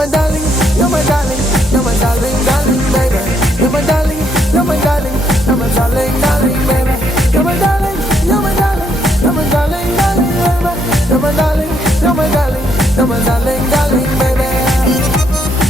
my darling, you're my darling, you're my darling, darling, baby. You're my darling, you're my darling, you're my darling, darling, baby. You're my darling, you're my darling, you're my darling, darling, baby. You're my darling, you're my darling, you're my darling, darling, baby.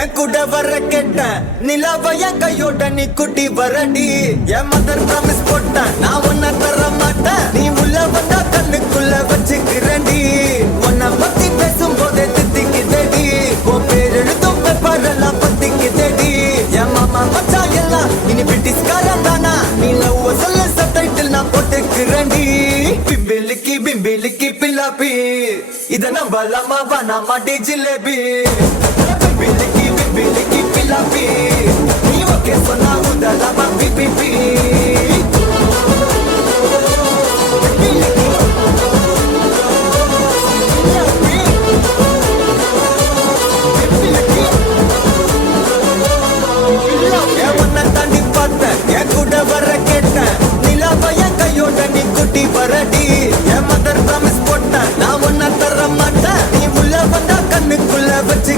என் கூட வர கேட்டேன் நிலாவைய கையோட நீ குட்டி வரடி என் mother promise போட்டேன் நான் உன்னை தர மாட்டேன் நீ உள்ள வந்தா கண்ணுக்குள்ள வச்சுக்கிறேன்டி உன்னை பத்தி பேசும் போதே தித்திக்குதடி உன் பேர் எழுதும் பேப்பரெல்லாம் பத்திக்குதடி என் மாமா மச்சா எல்லாம் இனி பிரிட்டிஷ்காரன் தானா நீ லவ் சொல்ல சப்டைட்டில் நான் போட்டுக்கிறேன்டி பிம்பிலிக்கி பிம்பிலிக்கி பில்லாப்பி இத நம்பலாமா வேணாமா டி jalebi Biliki, biliki, pilapi. Ni wake sona udala ba pipi. Biliki. Biliki. Ya wanna tandi patta, ya kuda vara ketta. Nilava ya kayoda ni kuti varadi. Ya mother promise potta, na wanna tara matta. Ni ulla vanda kannukulla vachi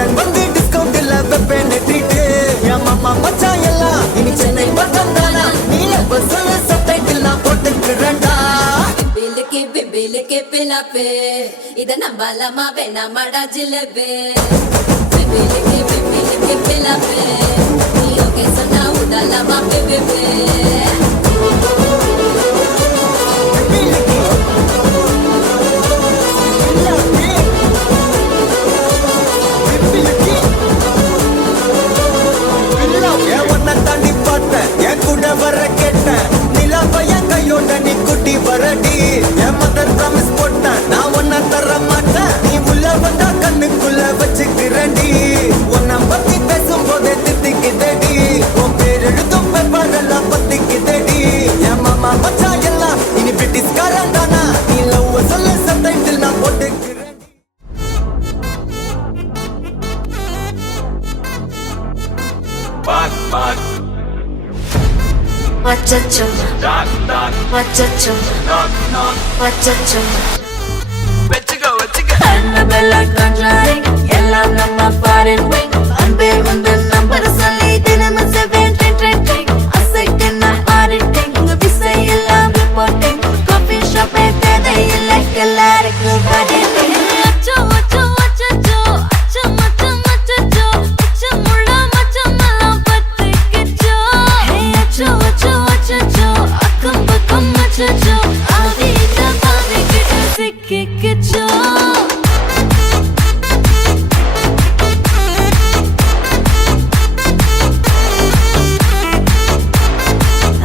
London வந்து discount இல்ல வெப்பேன் treat என் மாமா மச்சான் எல்லாம் இனி சென்னை பக்கம் தானா நீ எப்ப சொல்லு சப்டைட்டில் நான் போட்டுக்கிறேன்டா பிபிலுக்கு பிலாப்பே இத நம்பலாமா வேணாமாடா ஜிலேபி பிபிலுக்கு பிலாப்பே நீ ஓகே சொன்னா உடலாமா பிபிபே தாண்டி பார்த்தேன் என் கூட வர கேட்டேன் நிலாவை என் கையோட நீ குட்டி வரடி என் மதர் ப்ராமிஸ் போட்டேன் நான் ஒன்ன தர மாட்டேன் நீ உள்ள வந்தா கண்ணுக்குள்ள வச்சுக்கிறேன்டி உன்னை பத்தி பேசும் போதே தித்திக்குதடி உன் பேர் எழுதும் பேப்பர் எல்லாம் பத்திக்குதடி என் மாமா மச்சா எல்லாம் இனி பிரிட்டிஷ்காரன் தானா நீ லவ் சொல்ல சப்டைட்டில் நான் போட்டுக்கிறேன் Wachacho, wachacho, wachacho. Annabella conjuring, எல்லாம் நம்ம foreign wing. அன்பே உந்தன் நம்பர் சொல்லி தினமும் 7 trending. அசைக்கின auditing, உங்க விசை எல்லாம் reporting. Coffee shop தேவையில்லை எல்லாருக்கும் budgeting. அச்சோ அச்சோ அச்சோ அச்சோ மச்சம் அச்சோ அச்சமுள்ள மச்சமெல்லாம் பத்திக்கிச்சோ. Hey அச்சோ அச்சோ அச்சோ அக்கம் பக்கம் அச்சோ ஆவித பாவிக்கிட்ட சிக்கிக்கிச்சோ.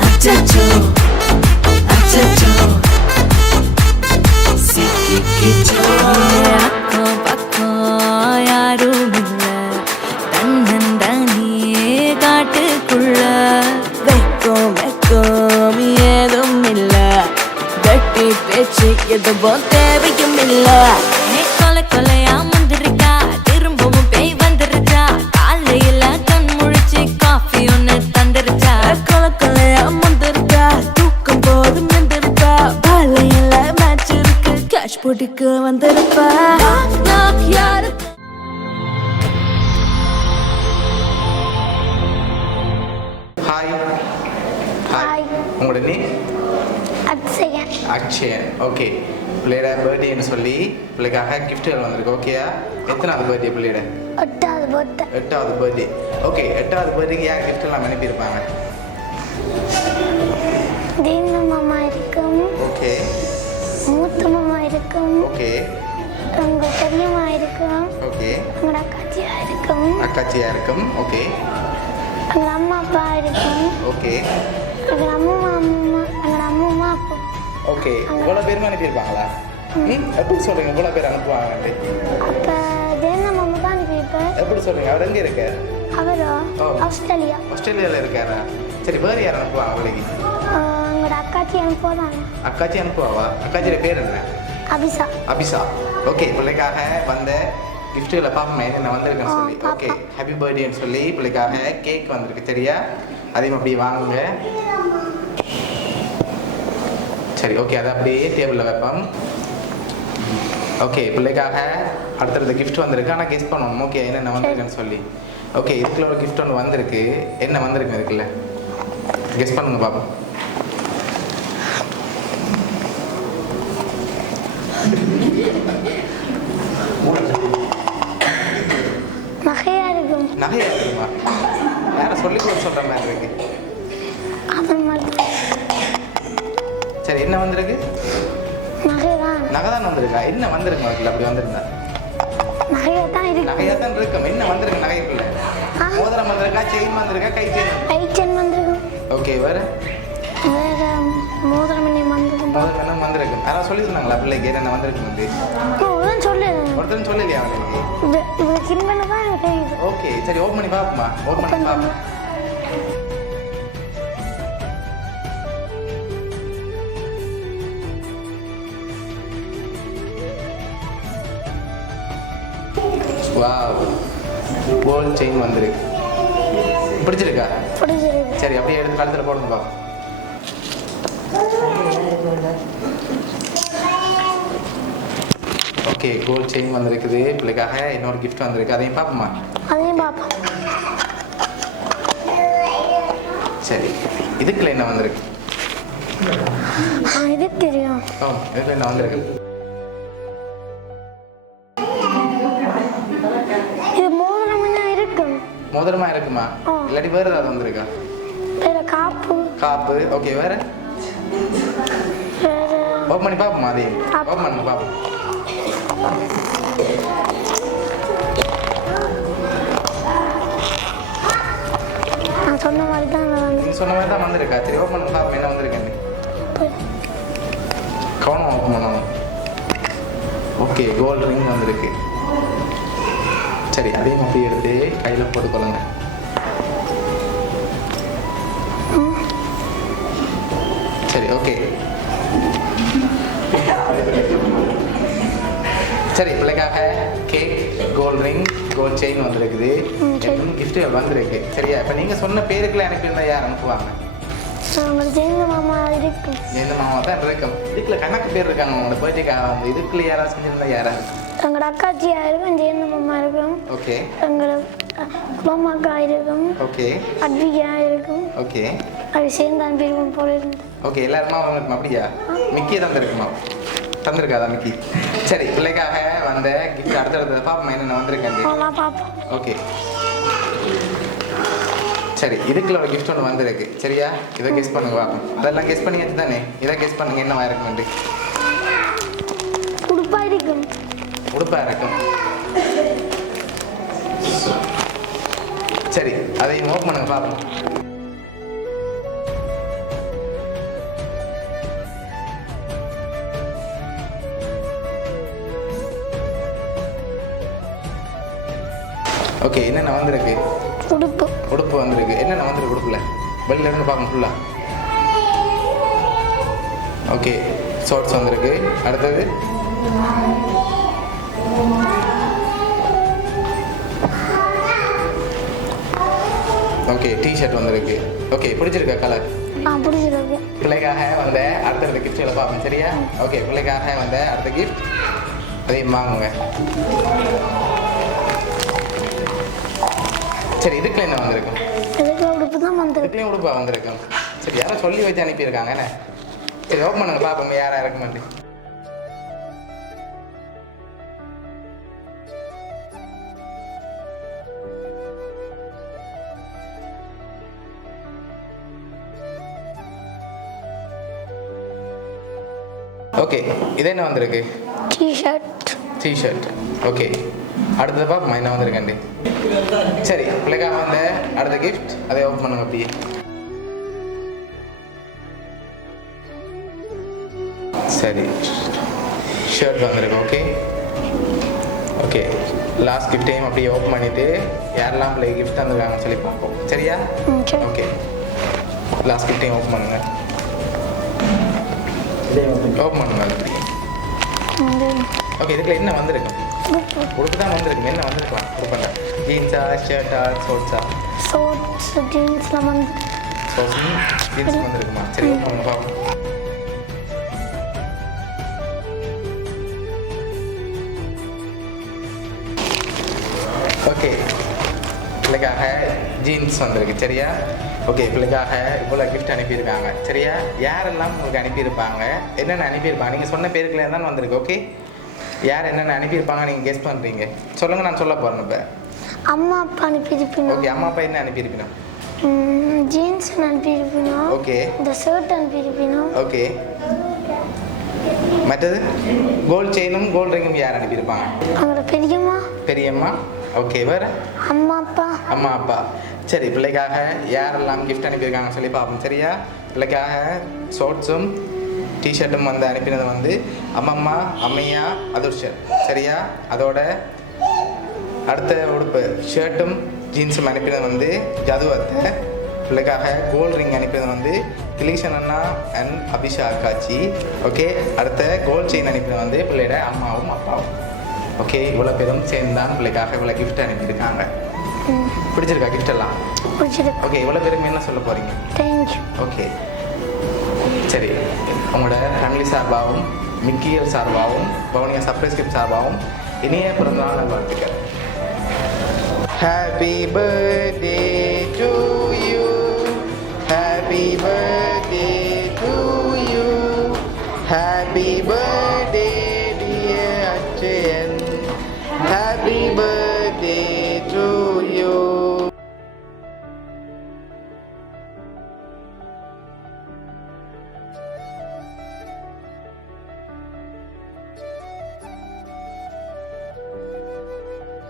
அச்சோ அச்சோ சிக்கிக்கிச்சோ. அக்கம் பக்கம் யாரும் இல்ல தன்னந்தானே காட்டுக்குள்ள வெக்கம் வெக்கம் ஏதும் இல்ல வெட்டி பேச்சு எதுவும் தேவையும் இல்ல. கொலை கொலையா முந்திருக்கா திரும்பவும் பேய் வந்துருச்சா காலையில கண் முழிச்சு காஃபி ஒன்னு தந்துருச்சா. கொலை கொலையா முந்திருக்கா தூக்கம் போதும் வந்துருக்கா பாலையில மேட்ச் இருக்கு கேஷ் போட்டுக்கு வந்திருப்பா. யாரு ஹாய் ஹாய் உங்களோட நேம் அக்ஷயன். அக்ஷயன். ஓகே, பிள்ளையோட பர்த்டேன்னு சொல்லி பிள்ளைக்காக கிஃப்ட்டுகள் வந்திருக்கு. ஓகேயா? எத்தனாவது பர்த்டே பிள்ளையோட? 8வது பர்த்டே. 8வது பர்த்டே. ஓகே, 8வது பர்த்டேக்கு யார் கிஃப்ட்லாம் அனுப்பியிருப்பாங்க? தீன மாமா இருக்கும், ஓகே மூத்த மாமா இருக்கும், ஓகே உங்க பெரியம்மா இருக்கும், ஓகே உங்களோட அக்காச்சியா இருக்கும், அக்காச்சியா இருக்கும், ஓகே எங்க அம்மா அப்பா இருக்கும், ஓகே எங்க அம்மா அப்பா. ஓகே. இவ்வளோ பேருமே அனுப்பியிருப்பாங்களா? எப்படி சொல்றீங்க இவ்வளோ பேர் அனுப்புவாங்கன்ட்டு? அப்ப தீன மாமா தான் அனுப்பியிருப்பார். எப்படி சொல்றீங்க? அவர் எங்கே இருக்கார்? அவரோ ஓ. ஆஸ்திரேலியா. ஆஸ்திரேலியாவில் இருக்காரா? சரி, வேறு யார் அனுப்புவாங்க அவளுக்கு? உங்களோட அக்காச்சி அனுப்புவாங்க. அக்காச்சி அனுப்புவாவா? அக்காச்சியோட பேர் என்ன? அபிஷா. அபிஷா. ஓகே, பிள்ளைக்காக வந்த கிஃப்ட்டுகளை பார்ப்போம் என்னென்ன வந்திருக்குன்னு சொல்லி. ஓகே, ஹாப்பி பர்த்டேன்னு சொல்லி பிள்ளைக்காக கேக் வந்திருக்கு. சரியா? அதையும் அப்படியே வாங்குங்க. சரி, ஓகே, அதை அப்படியே டேபிளில் வைப்போம். ஓகே, பிள்ளைக்காக அடுத்தடுத்த கிஃப்ட் வந்திருக்கு. ஆனால் கெஸ் பண்ணணும். ஓகே, என்னென்ன வந்திருக்குன்னு சொல்லி. ஓகே, இதுக்குள்ள ஒரு கிஃப்ட் ஒன்று வந்திருக்கு. என்ன வந்திருக்கு இதுக்குள்ள? கெஸ் பண்ணுங்க பார்ப்போம். நகையா இருக்கும். நகையா இருக்குமா? யாரை சொல்லி கூட சொல்கிற மாதிரி இருக்கு. அது மட்டும் சரி, என்ன வந்திருக்கு? நகைதான். நகை தான் வந்திருக்கா? என்ன வந்திருக்கு அதுக்குள்ள? அப்படி வந்திருந்தா நகையா தான் இருக்கு. நகையா தான் இருக்கும். என்ன வந்திருக்கு நகைக்குள்ள? மோதிரம் வந்திருக்கா? செயின் வந்திருக்கா? கை செயின்? கை செயின் வந்திருக்கும். ஓகே, வேற மோதிரம் என்ன வந்திருக்கும். மோதிரம் என்ன வந்திருக்கு? யாராவது சொல்லி சொன்னாங்களா பிள்ளைக்கு என்னென்ன வந்திருக்கு வந்து? சொல்லு. ஒருத்தரும் சொல்லலையா அவனுக்கு? இது கிண்பனை தான் எனக்கு தெரியுது. ஓகே, சரி, ஓப்பன் பண்ணி பார்ப்போமா? ஓப்பன் பண்ணி பார்ப்போம். வாவ், கோல்ட் செயின் வந்திருக்கு. பிடிச்சிருக்கா? பிடிச்சிருக்கு. சரி, அப்படியே எடுத்து கழுத்தில் போடுங்க பாப்போம். ஓகே கோல்ட் செயின் வந்திருக்குது பிள்ளைக்காக. இன்னொரு gift வந்திருக்கு, அதையும் பார்ப்போமா? அதையும் பார்ப்போம். சரி, இதுக்குள்ள என்ன வந்திருக்கு? இது தெரியும். ஓ, இதுக்குள்ள என்ன வந்திருக்கு? இது மோதிரம் என்ன இருக்கும்? மோதிரமா இருக்குமா? ஆ. இல்லாட்டி வேற ஏதாவது வந்திருக்கா? வேற காப்பு. காப்பு. ஓகே, வேற வேற ஓப்பன் பண்ணி பார்ப்போமா? அதையும் பார்ப்போம். ஓப்பன் பண்ணி பார்ப்போம். நான் சொன்ன மாதிரி தான் வந்து நீங்க சொன்ன மாதிரி தான் வந்திருக்கா? சரி, ஓப்பன் பண்ணி பார்ப்போம் என்ன வந்திருக்குன்னு. கவனம் ஓப்பன் பண்ணணும். ஓகே, கோல்டு ரிங் வந்திருக்கு. சரி, அதையும் அப்படியே எடுத்து கையில் போட்டுக்கொள்ளுங்க. சரி, ஓகே. சரி, பிள்ளைக்காக cake, gold ring, gold chain வந்திருக்குது. சரி. கிஃப்ட்டுகள் வந்திருக்கு. சரியா? இப்போ நீங்கள் சொன்ன பேருக்குள்ள அனுப்பியிருந்தா யார் அனுப்புவாங்க? உங்கள் ஜெயந்த மாமா இருக்கும். எந்த மாமா தான் இருக்கும். இதுக்குள்ள கணக்கு பேர் இருக்காங்க உங்களோட பர்த்டேக்காக வந்து. இதுக்குள்ள யாராவது செஞ்சிருந்தா யாரா? எங்களோட அக்காச்சியா இருக்கும், ஜெயந்த மாமா இருக்கும், ஓகே எங்களோட குலமாக்கா இருக்கும், ஓகே அட்விகா இருக்கும். ஓகே அது சேர்ந்து அனுப்பிடுவோம் போல இருந்து. ஓகே, எல்லாருமா இருக்குமா? அப்படியா? மிக்கி தந்திருக்குமா? தந்திருக்காதா மிக்கி? சரி, பிள்ளைக்காக வந்த கிஃப்ட் அடுத்தடுத்த பாப்பா என்னென்ன வந்திருக்கேன். நான் பார்ப்போம். ஓகே, சரி, இதுக்குள்ள ஒரு கிஃப்ட் ஒன்று வந்திருக்கு. சரியா? இதை கெஸ் பண்ணுங்க பார்ப்போம். அதெல்லாம் கெஸ் பண்ணியாச்சு தானே? இதை கெஸ் பண்ணுங்க என்னவா இருக்குமெண்டு. உடுப்பா இருக்கும். உடுப்பா இருக்கும். சரி, அதையும் ஓப்பன் பண்ணுங்க பார்ப்போம். ஓகே, என்னென்ன வந்திருக்கு? உடுப்பு. உடுப்பு வந்திருக்கு. என்னென்ன வந்திருக்கு உடுப்புல? வெளியில இருந்து பார்க்கணும் ஃபுல்லா. ஓகே, ஷார்ட்ஸ் வந்திருக்கு. அடுத்தது ஓகே, டிஷர்ட் வந்திருக்கு. ஓகே, பிடிச்சிருக்கா கலர்? பிடிச்சிருக்கு. பிள்ளைக்காக வந்த அடுத்தடுத்த கிஃப்ட்களை பார்ப்போம். சரியா? ஓகே, பிள்ளைக்காக வந்த அடுத்த கிஃப்ட் அதையும் வாங்குங்க. சரி, இதுக்குள்ள என்ன வந்திருக்கும்? இதுக்குள்ள உடுப்பு தான் வந்திருக்கு. இதுக்குள்ளேயும் உடுப்பா வந்திருக்கும். சரி, யாரும் சொல்லி வச்சு அனுப்பியிருக்காங்க என்ன? சரி, ஓப்பன் பண்ணுங்க பார்ப்போம் யாரா இருக்குமெண்டு. ஓகே, இது என்ன வந்திருக்கு? டிஷர்ட். டிஷர்ட். ஓகே, அடுத்தது பார்ப்போம் என்ன வந்திருக்கேன். சரி, பிள்ளைக்காக வந்த அடுத்த கிஃப்ட் அதை ஓப்பன் பண்ணுங்க அப்படியே. சரி, ஷர்ட் வந்திருக்கு. ஓகே ஓகே, லாஸ்ட் கிஃப்டையும் அப்படியே ஓப்பன் பண்ணிவிட்டு யாரெல்லாம் பிள்ளை கிஃப்ட் தந்துருக்காங்கன்னு சொல்லி பார்ப்போம். சரியா? சரி. ஓகே, லாஸ்ட் கிஃப்டையும் ஓப்பன் பண்ணுங்க. ஓப்பன் பண்ணுங்க அது அப்படியே. ஓகே, இதுக்குள்ள என்ன வந்திருக்கு? உடுப்பு தான் வந்திருக்கு. என்ன வந்திருக்கலாம் உடுப்பண்ண? ஜீன்ஸா, ஷர்ட்டா, ஷோர்ட்ஸா? ஷோர்ட்ஸ், ஜீன்ஸ்லாம் வந்து ஷோர்ட்ஸ், ஜீன்ஸ் வந்திருக்குமா? சரி, ஓப்பன் பார்ப்போம். ஓகே, பிள்ளைக்காக ஜீன்ஸ் வந்திருக்கு. சரியா? ஓகே, பிள்ளைக்காக இவ்வளோ கிஃப்ட் அனுப்பியிருக்காங்க. சரியா? யாரெல்லாம் உங்களுக்கு அனுப்பியிருப்பாங்க, என்னென்ன அனுப்பியிருப்பாங்க? நீங்கள் சொன்ன பேருக்குள்ளே தான் வந்திருக்கு. ஓகே, யார் என்னென்ன அனுப்பியிருப்பாங்க நீங்கள் கெஸ் பண்ணுறீங்க? சொல்லுங்கள், நான் சொல்ல போகிறேன் இப்போ. அம்மா அப்பா அனுப்பியிருப்பீங்க. ஓகே, அம்மா அப்பா என்ன அனுப்பியிருப்பீங்க? ஜீன்ஸ் அனுப்பியிருப்பீங்க. ஓகே. இந்த ஷர்ட் அனுப்பியிருப்பீங்க. ஓகே, மற்றது கோல்ட் செயினும் கோல்ட் ரிங்கும் யார் அனுப்பியிருப்பாங்க? அவங்களோட பெரியம்மா. பெரியம்மா. ஓகே, வேறு? அம்மா அப்பா. அம்மா அப்பா. சரி, பிள்ளைக்காக யாரெல்லாம் கிஃப்ட் அனுப்பியிருக்காங்கன்னு சொல்லி பார்ப்போம். சரியா? பிள்ளைக்காக ஷார்ட்ஸும் டிஷர்ட்டும் வந்து அனுப்பினது வந்து அம்மம்மா, அம்மையா, அதுர்ஷன். சரியா? அதோட அடுத்த உடுப்பு ஷர்ட்டும் ஜீன்ஸும் அனுப்பினது வந்து ஜதுவத்தை. பிள்ளைக்காக கோல்ட் ரிங் அனுப்பினது வந்து கிளீஷன் அண்ணா அண்ட் அபிஷா அக்காச்சி. ஓகே, அடுத்த கோல்ட் செயின் அனுப்பினது வந்து பிள்ளையோட அம்மாவும் அப்பாவும். ஓகே, இவ்வளோ பேரும் சேர்ந்து தான் பிள்ளைக்காக இவ்வளோ கிஃப்ட் அனுப்பியிருக்காங்க. பிடிச்சிருக்கா கிஃப்ட் எல்லாம்? பிடிச்சிருக்கு. ஓகே, இவ்வளோ பேருக்கு என்ன சொல்ல போகிறீங்க? தேங்க்யூ. ஓகே, சரி, உங்களோட ஃபேமிலி சார்பாகவும் மிக்கியல் சார்பாகவும் பவனியா சர்ப்ரைஸ் கிஃப்ட் சார்பாகவும் இனிய பிறந்தநாள் நல்வாழ்த்துக்கள். Happy birthday to you, happy birthday to you, happy birthday